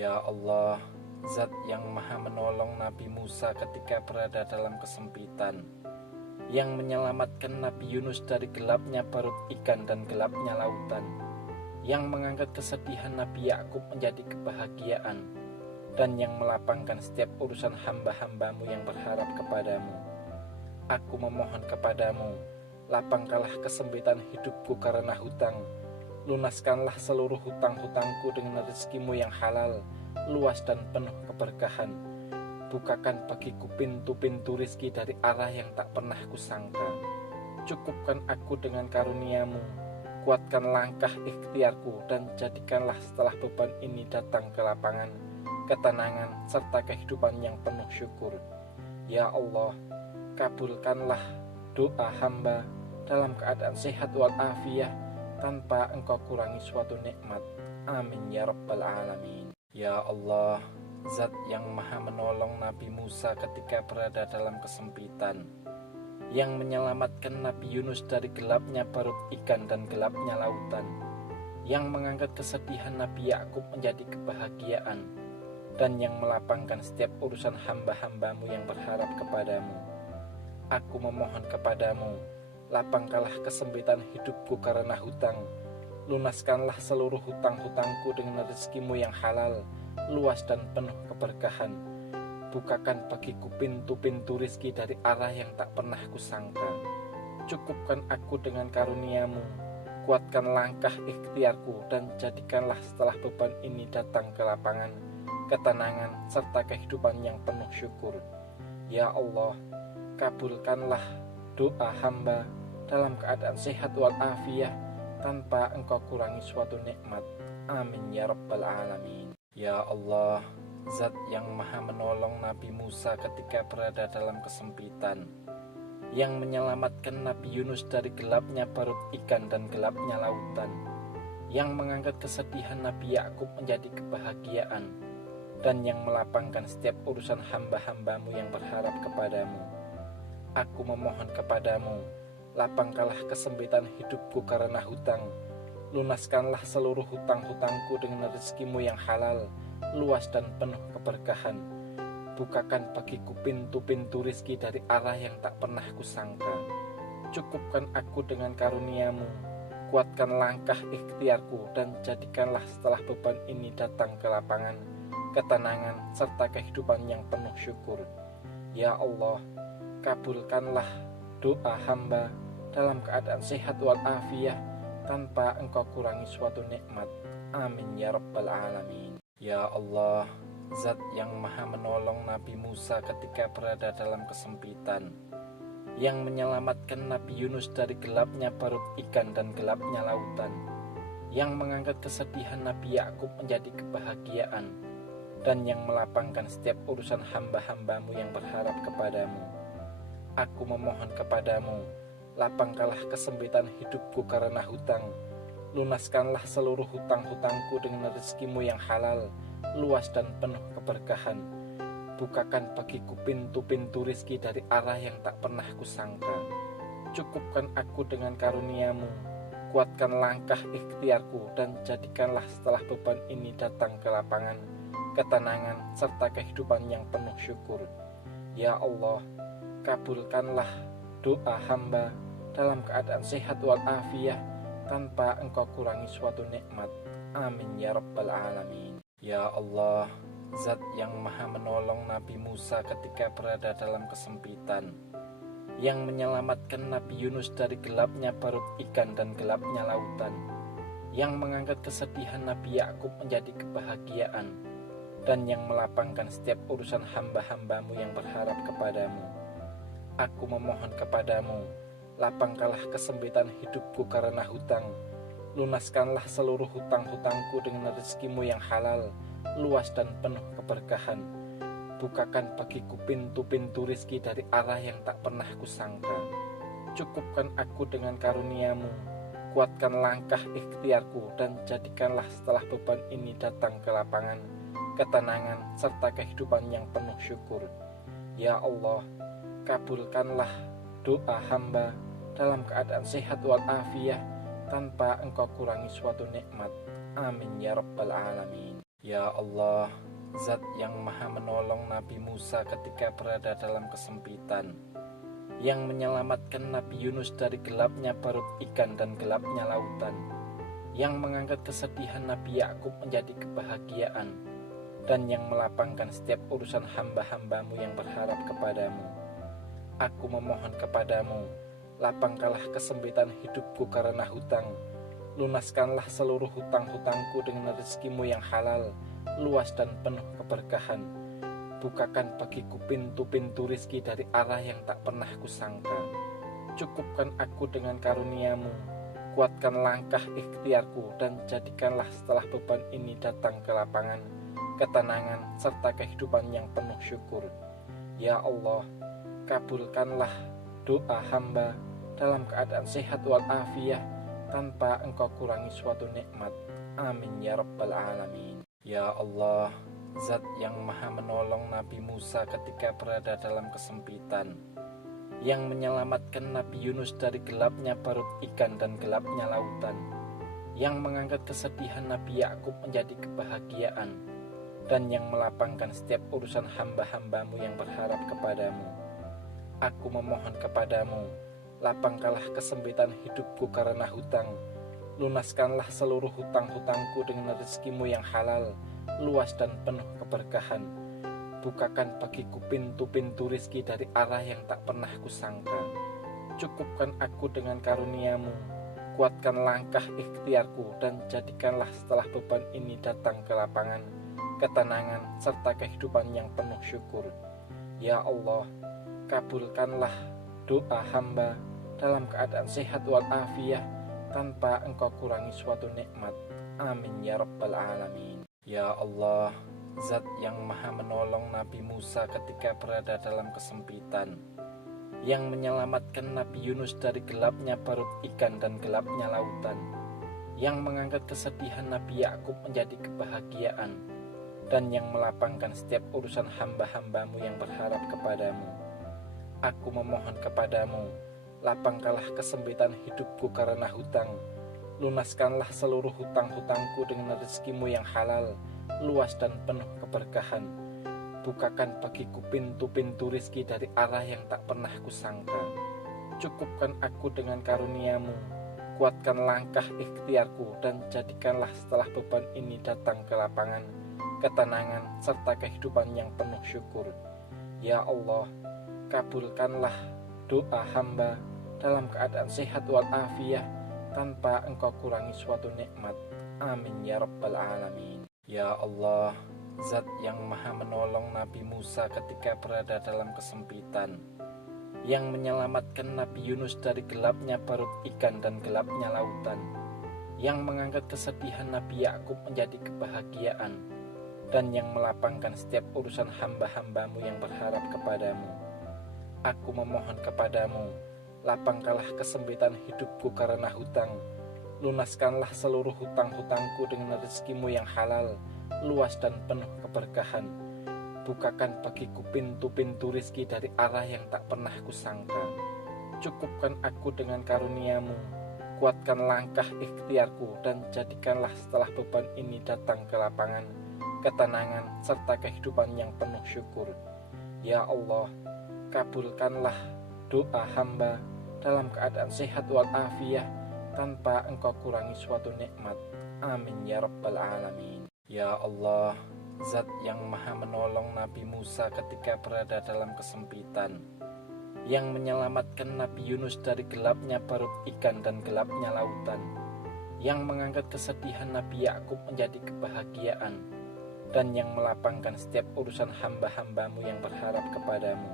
Ya Allah, Zat yang maha menolong Nabi Musa ketika berada dalam kesempitan, yang menyelamatkan Nabi Yunus dari gelapnya perut ikan dan gelapnya lautan, yang mengangkat kesedihan Nabi Yakub menjadi kebahagiaan, dan yang melapangkan setiap urusan hamba-hambamu yang berharap kepadamu. Aku memohon kepadamu, lapangkanlah kesempitan hidupku karena hutang. Lunaskanlah seluruh hutang-hutangku dengan rezekimu yang halal, luas dan penuh keberkahan. Bukakan bagiku pintu-pintu rizki dari arah yang tak pernah kusangka. Cukupkan aku dengan karuniamu, kuatkan langkah ikhtiarku, dan jadikanlah setelah beban ini datang ke lapangan, ketenangan, serta kehidupan yang penuh syukur. Ya Allah, kabulkanlah doa hamba dalam keadaan sehat walafiat, tanpa engkau kurangi suatu nikmat. Amin ya rabbal alamin. Ya Allah, Zat yang maha menolong Nabi Musa ketika berada dalam kesempitan, yang menyelamatkan Nabi Yunus dari gelapnya perut ikan dan gelapnya lautan, yang mengangkat kesedihan Nabi Yakub menjadi kebahagiaan, dan yang melapangkan setiap urusan hamba-hambamu yang berharap kepadamu. Aku memohon kepadamu, lapangkanlah kesempitan hidupku karena hutang. Lunaskanlah seluruh hutang-hutangku dengan rezekimu yang halal, luas dan penuh keberkahan. Bukakan bagiku pintu-pintu rizki dari arah yang tak pernah kusangka. Cukupkan aku dengan karuniamu, kuatkan langkah ikhtiarku, dan jadikanlah setelah beban ini datang ke lapangan, ketenangan, serta kehidupan yang penuh syukur. Ya Allah, kabulkanlah doa hamba dalam keadaan sehat walafiat, tanpa engkau kurangi suatu nikmat. Amin ya rabbal alamin. Ya Allah, Zat yang maha menolong Nabi Musa ketika berada dalam kesempitan, yang menyelamatkan Nabi Yunus dari gelapnya perut ikan dan gelapnya lautan, yang mengangkat kesedihan Nabi Yakub menjadi kebahagiaan, dan yang melapangkan setiap urusan hamba-hambamu yang berharap kepadamu. Aku memohon kepadamu, lapangkanlah kesempitan hidupku karena hutang. Lunaskanlah seluruh hutang-hutangku dengan rezekimu yang halal, luas dan penuh keberkahan. Bukakan bagiku pintu-pintu rizki dari arah yang tak pernah kusangka. Cukupkan aku dengan karuniamu, kuatkan langkah ikhtiarku, dan jadikanlah setelah beban ini datang ke lapangan, ketenangan, serta kehidupan yang penuh syukur. Ya Allah, kabulkanlah doa hamba dalam keadaan sehat walafiat, tanpa engkau kurangi suatu nikmat. Amin ya rabbal alamin. Ya Allah, Zat yang maha menolong Nabi Musa ketika berada dalam kesempitan, yang menyelamatkan Nabi Yunus dari gelapnya perut ikan dan gelapnya lautan, yang mengangkat kesedihan Nabi Yakub menjadi kebahagiaan, dan yang melapangkan setiap urusan hamba-hambamu yang berharap kepadamu. Aku memohon kepadamu, lapangkanlah kesempitan hidupku karena hutang. Lunaskanlah seluruh hutang-hutangku dengan rezekimu yang halal, luas dan penuh keberkahan. Bukakan bagiku pintu-pintu rizki dari arah yang tak pernah kusangka. Cukupkan aku dengan karuniamu, kuatkan langkah ikhtiarku, dan jadikanlah setelah beban ini datang ke lapangan, ketenangan, serta kehidupan yang penuh syukur. Ya Allah, kabulkanlah doa hamba dalam keadaan sehat walafiat, tanpa engkau kurangi suatu nikmat. Amin ya rabbal alamin. Ya Allah, Zat yang maha menolong Nabi Musa ketika berada dalam kesempitan, yang menyelamatkan Nabi Yunus dari gelapnya perut ikan dan gelapnya lautan, yang mengangkat kesedihan Nabi Yakub menjadi kebahagiaan, dan yang melapangkan setiap urusan hamba-hambamu yang berharap kepadamu. Aku memohon kepadamu, lapangkanlah kesempitan hidupku karena hutang. Lunaskanlah seluruh hutang-hutangku dengan rezekimu yang halal, luas dan penuh keberkahan. Bukakan bagiku pintu-pintu rizki dari arah yang tak pernah kusangka. Cukupkan aku dengan karuniamu, kuatkan langkah ikhtiarku, dan jadikanlah setelah beban ini datang ke lapangan, ketenangan, serta kehidupan yang penuh syukur. Ya Allah, kabulkanlah doa hamba dalam keadaan sehat walafiat, tanpa engkau kurangi suatu nikmat. Amin ya rabbal alamin. Ya Allah, Zat yang maha menolong Nabi Musa ketika berada dalam kesempitan, yang menyelamatkan Nabi Yunus dari gelapnya perut ikan dan gelapnya lautan, yang mengangkat kesedihan Nabi Yakub menjadi kebahagiaan, dan yang melapangkan setiap urusan hamba-hambamu yang berharap kepadamu. Aku memohon kepadamu, lapangkanlah kesempitan hidupku karena hutang. Lunaskanlah seluruh hutang-hutangku dengan rezekimu yang halal, luas dan penuh keberkahan. Bukakan bagiku pintu-pintu rizki dari arah yang tak pernah kusangka. Cukupkan aku dengan karuniamu, kuatkan langkah ikhtiarku, dan jadikanlah setelah beban ini datang ke lapangan, ketenangan, serta kehidupan yang penuh syukur. Ya Allah, kabulkanlah doa hamba dalam keadaan sehat walafiat, tanpa engkau kurangi suatu nikmat. Amin ya rabbal alamin. Ya Allah, Zat yang maha menolong Nabi Musa ketika berada dalam kesempitan, yang menyelamatkan Nabi Yunus dari gelapnya perut ikan dan gelapnya lautan, yang mengangkat kesedihan Nabi Yakub menjadi kebahagiaan, dan yang melapangkan setiap urusan hamba-hambamu yang berharap kepadamu. Aku memohon kepadamu, lapangkanlah kesempitan hidupku karena hutang. Lunaskanlah seluruh hutang-hutangku dengan rezekimu yang halal, luas dan penuh keberkahan. Bukakan bagiku pintu-pintu rizki dari arah yang tak pernah kusangka. Cukupkan aku dengan karuniamu, kuatkan langkah ikhtiarku, dan jadikanlah setelah beban ini datang ke lapangan, ketenangan, serta kehidupan yang penuh syukur. Ya Allah, kabulkanlah doa hamba dalam keadaan sehat walafiat, tanpa engkau kurangi suatu nikmat. Amin ya rabbal alamin. Ya Allah, Zat yang maha menolong Nabi Musa ketika berada dalam kesempitan, yang menyelamatkan Nabi Yunus dari gelapnya perut ikan dan gelapnya lautan, yang mengangkat kesedihan Nabi Yakub menjadi kebahagiaan, dan yang melapangkan setiap urusan hamba-hambamu yang berharap kepadamu. Aku memohon kepadamu, lapangkanlah kesempitan hidupku karena hutang. Lunaskanlah seluruh hutang-hutangku dengan rezekimu yang halal, luas dan penuh keberkahan. Bukakan bagiku pintu-pintu rizki dari arah yang tak pernah kusangka. Cukupkan aku dengan karuniamu, kuatkan langkah ikhtiarku, dan jadikanlah setelah beban ini datang ke lapangan, ketenangan, serta kehidupan yang penuh syukur. Ya Allah, kabulkanlah doa hamba dalam keadaan sehat walafiat, tanpa engkau kurangi suatu nikmat. Amin ya rabbal alamin. Ya Allah, Zat yang maha menolong Nabi Musa ketika berada dalam kesempitan, yang menyelamatkan Nabi Yunus dari gelapnya perut ikan dan gelapnya lautan, yang mengangkat kesedihan Nabi Yakub menjadi kebahagiaan, dan yang melapangkan setiap urusan hamba-hambamu yang berharap kepadamu. Aku memohon kepadamu, lapangkanlah kesempitan hidupku karena hutang. Lunaskanlah seluruh hutang-hutangku dengan rezekimu yang halal, luas dan penuh keberkahan. Bukakan bagiku pintu-pintu rizki dari arah yang tak pernah kusangka. Cukupkan aku dengan karuniamu, kuatkan langkah ikhtiarku, dan jadikanlah setelah beban ini datang ke lapangan, ketenangan, serta kehidupan yang penuh syukur. Ya Allah, kabulkanlah doa hamba dalam keadaan sehat walafiat, tanpa engkau kurangi suatu nikmat. Amin ya rabbal alamin. Ya Allah, Zat yang maha menolong Nabi Musa ketika berada dalam kesempitan, yang menyelamatkan Nabi Yunus dari gelapnya perut ikan dan gelapnya lautan, yang mengangkat kesedihan Nabi Yakub menjadi kebahagiaan, dan yang melapangkan setiap urusan hamba-hambamu yang berharap kepadamu.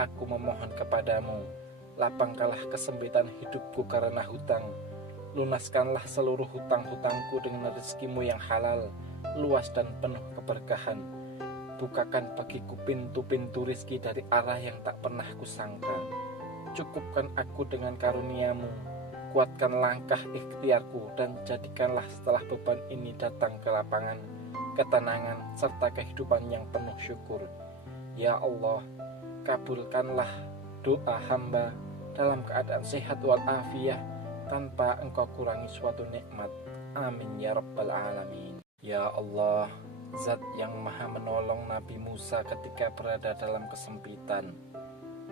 Aku memohon kepadamu, lapangkanlah kesempitan hidupku karena hutang. Lunaskanlah seluruh hutang-hutangku dengan rezekimu yang halal, luas dan penuh keberkahan. Bukakan bagiku pintu-pintu rizki dari arah yang tak pernah kusangka. Cukupkan aku dengan karuniamu, kuatkan langkah ikhtiarku, dan jadikanlah setelah beban ini datang ke lapangan, ketenangan, serta kehidupan yang penuh syukur. Ya Allah, kabulkanlah doa hamba dalam keadaan sehat walafiat, tanpa engkau kurangi suatu nikmat. Amin ya rabbal alamin. Ya Allah, Zat yang maha menolong Nabi Musa ketika berada dalam kesempitan,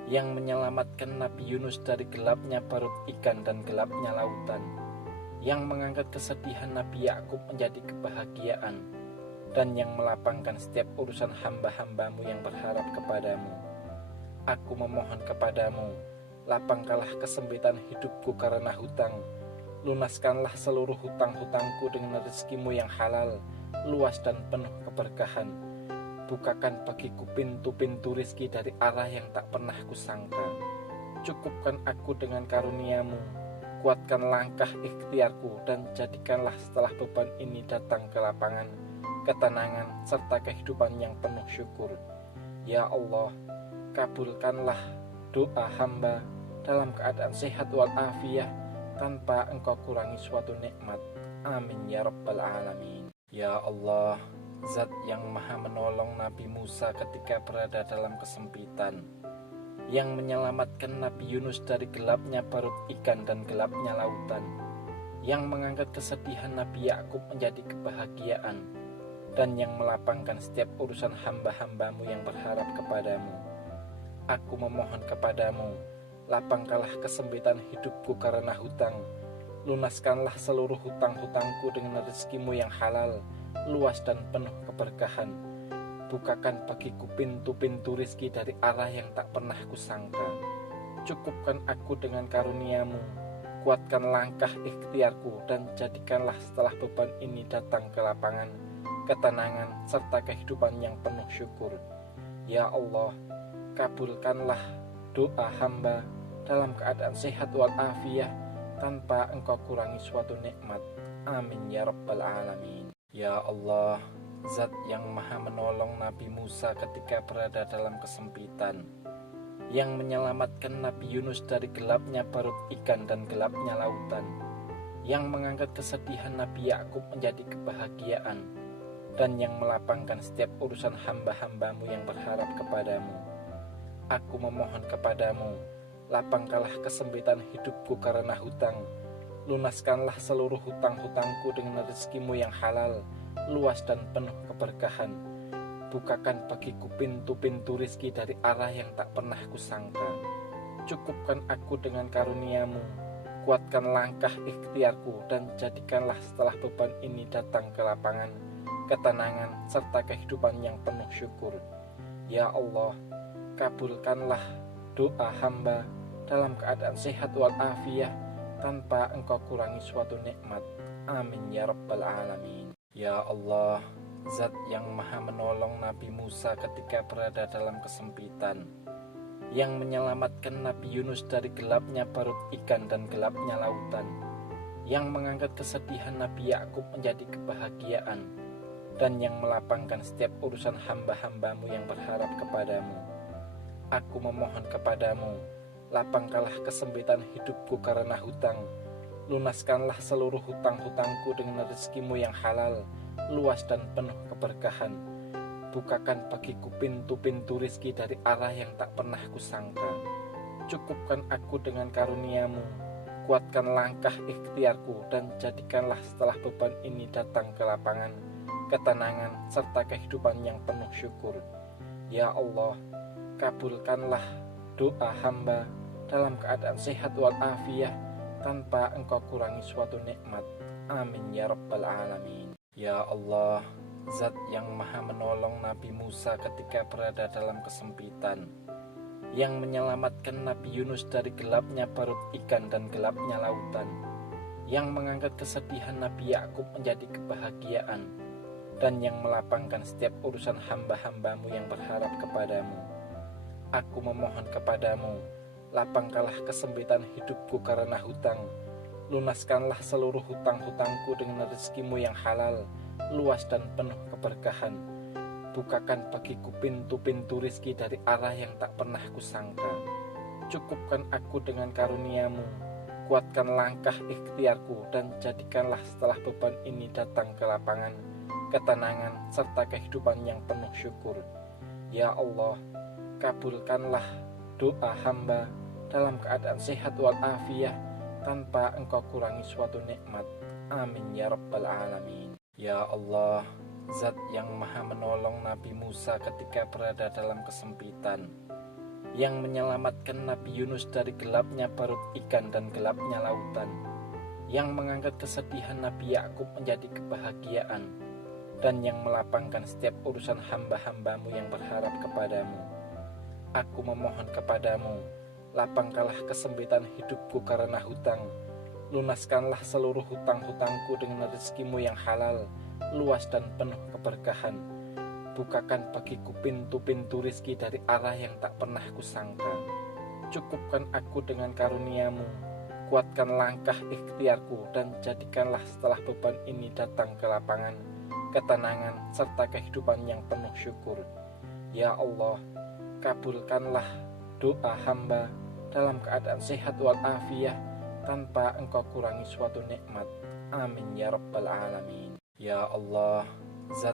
yang menyelamatkan Nabi Yunus dari gelapnya perut ikan dan gelapnya lautan, yang mengangkat kesedihan Nabi Yakub menjadi kebahagiaan, dan yang melapangkan setiap urusan hamba-hambamu yang berharap kepadamu. Aku memohon kepadamu, lapangkanlah kesempitan hidupku karena hutang, lunaskanlah seluruh hutang-hutangku dengan rezekimu yang halal, luas dan penuh keberkahan. Bukakan bagiku pintu-pintu rizki dari arah yang tak pernah kusangka. Cukupkan aku dengan karuniamu, kuatkan langkah ikhtiarku, dan jadikanlah setelah beban ini datang ke lapangan, ketenangan, serta kehidupan yang penuh syukur. Ya Allah, kabulkanlah doa hamba dalam keadaan sehat walafiat tanpa engkau kurangi suatu nikmat. Amin ya rabbal alamin. Ya Allah, Zat yang maha menolong Nabi Musa ketika berada dalam kesempitan, yang menyelamatkan Nabi Yunus dari gelapnya perut ikan dan gelapnya lautan, yang mengangkat kesedihan Nabi Yakub menjadi kebahagiaan, dan yang melapangkan setiap urusan hamba-hambamu yang berharap kepadamu. Aku memohon kepadamu, lapangkanlah kesempitan hidupku karena hutang, lunaskanlah seluruh hutang-hutangku dengan rezekimu yang halal, luas dan penuh keberkahan. Bukakan bagiku pintu-pintu rizki dari arah yang tak pernah kusangka. Cukupkan aku dengan karuniamu, kuatkan langkah ikhtiarku, dan jadikanlah setelah beban ini datang ke lapangan, ketenangan, serta kehidupan yang penuh syukur. Ya Allah, kabulkanlah doa hamba dalam keadaan sehat walafiat tanpa engkau kurangi suatu nikmat. Amin ya rabbal alamin. Ya Allah, Zat yang maha menolong Nabi Musa ketika berada dalam kesempitan, yang menyelamatkan Nabi Yunus dari gelapnya perut ikan dan gelapnya lautan, yang mengangkat kesedihan Nabi Yakub menjadi kebahagiaan, dan yang melapangkan setiap urusan hamba-hambamu yang berharap kepadamu. Aku memohon kepadamu, lapangkanlah kesempitan hidupku karena hutang, lunaskanlah seluruh hutang-hutangku dengan rezekimu yang halal, luas dan penuh keberkahan. Bukakan bagiku pintu-pintu rizki dari arah yang tak pernah kusangka. Cukupkan aku dengan karuniamu, kuatkan langkah ikhtiarku, dan jadikanlah setelah beban ini datang ke lapangan, ketenangan, serta kehidupan yang penuh syukur. Ya Allah, kabulkanlah doa hamba dalam keadaan sehat walafiat tanpa engkau kurangi suatu nikmat. Amin ya rabbal alamin. Ya Allah, Zat yang maha menolong Nabi Musa ketika berada dalam kesempitan, yang menyelamatkan Nabi Yunus dari gelapnya perut ikan dan gelapnya lautan, yang mengangkat kesedihan Nabi Yakub menjadi kebahagiaan, dan yang melapangkan setiap urusan hamba-hambamu yang berharap kepadamu. Aku memohon kepadamu, lapangkanlah kesempitan hidupku karena hutang, lunaskanlah seluruh hutang-hutangku dengan rezekimu yang halal, luas dan penuh keberkahan. Bukakan bagiku pintu-pintu rizki dari arah yang tak pernah kusangka. Cukupkan aku dengan karuniamu, kuatkan langkah ikhtiarku, dan jadikanlah setelah beban ini datang ke lapangan, ketenangan, serta kehidupan yang penuh syukur. Ya Allah, kabulkanlah doa hamba dalam keadaan sehat walafiat tanpa engkau kurangi suatu nikmat. Amin ya rabbal alamin. Ya Allah, Zat yang maha menolong Nabi Musa ketika berada dalam kesempitan, yang menyelamatkan Nabi Yunus dari gelapnya perut ikan dan gelapnya lautan, yang mengangkat kesedihan Nabi Yakub menjadi kebahagiaan, dan yang melapangkan setiap urusan hamba-hambamu yang berharap kepadamu. Aku memohon kepadamu, lapangkanlah kesempitan hidupku karena hutang, lunaskanlah seluruh hutang-hutangku dengan rezekimu yang halal, luas dan penuh keberkahan. Bukakan bagiku pintu-pintu rizki dari arah yang tak pernah kusangka. Cukupkan aku dengan karuniamu, kuatkan langkah ikhtiarku, dan jadikanlah setelah beban ini datang ke lapangan, ketenangan, serta kehidupan yang penuh syukur. Ya Allah, kabulkanlah doa hamba dalam keadaan sehat walafiat tanpa engkau kurangi suatu nikmat. Amin ya rabbal alamin. Ya Allah, Zat yang maha menolong Nabi Musa ketika berada dalam kesempitan, yang menyelamatkan Nabi Yunus dari gelapnya perut ikan dan gelapnya lautan, yang mengangkat kesedihan Nabi Yakub menjadi kebahagiaan, dan yang melapangkan setiap urusan hamba-hambamu yang berharap kepadamu. Aku memohon kepadamu, lapangkanlah kesempitan hidupku karena hutang, lunaskanlah seluruh hutang-hutangku dengan rezekimu yang halal, luas dan penuh keberkahan. Bukakan bagiku pintu-pintu rizki dari arah yang tak pernah kusangka. Cukupkan aku dengan karuniamu, kuatkan langkah ikhtiarku, dan jadikanlah setelah beban ini datang ke lapangan, ketenangan, serta kehidupan yang penuh syukur. Ya Allah, kabulkanlah doa hamba dalam keadaan sehat walafiat, tanpa engkau kurangi suatu nikmat. Amin ya rabbal alamin. Ya Allah, Zat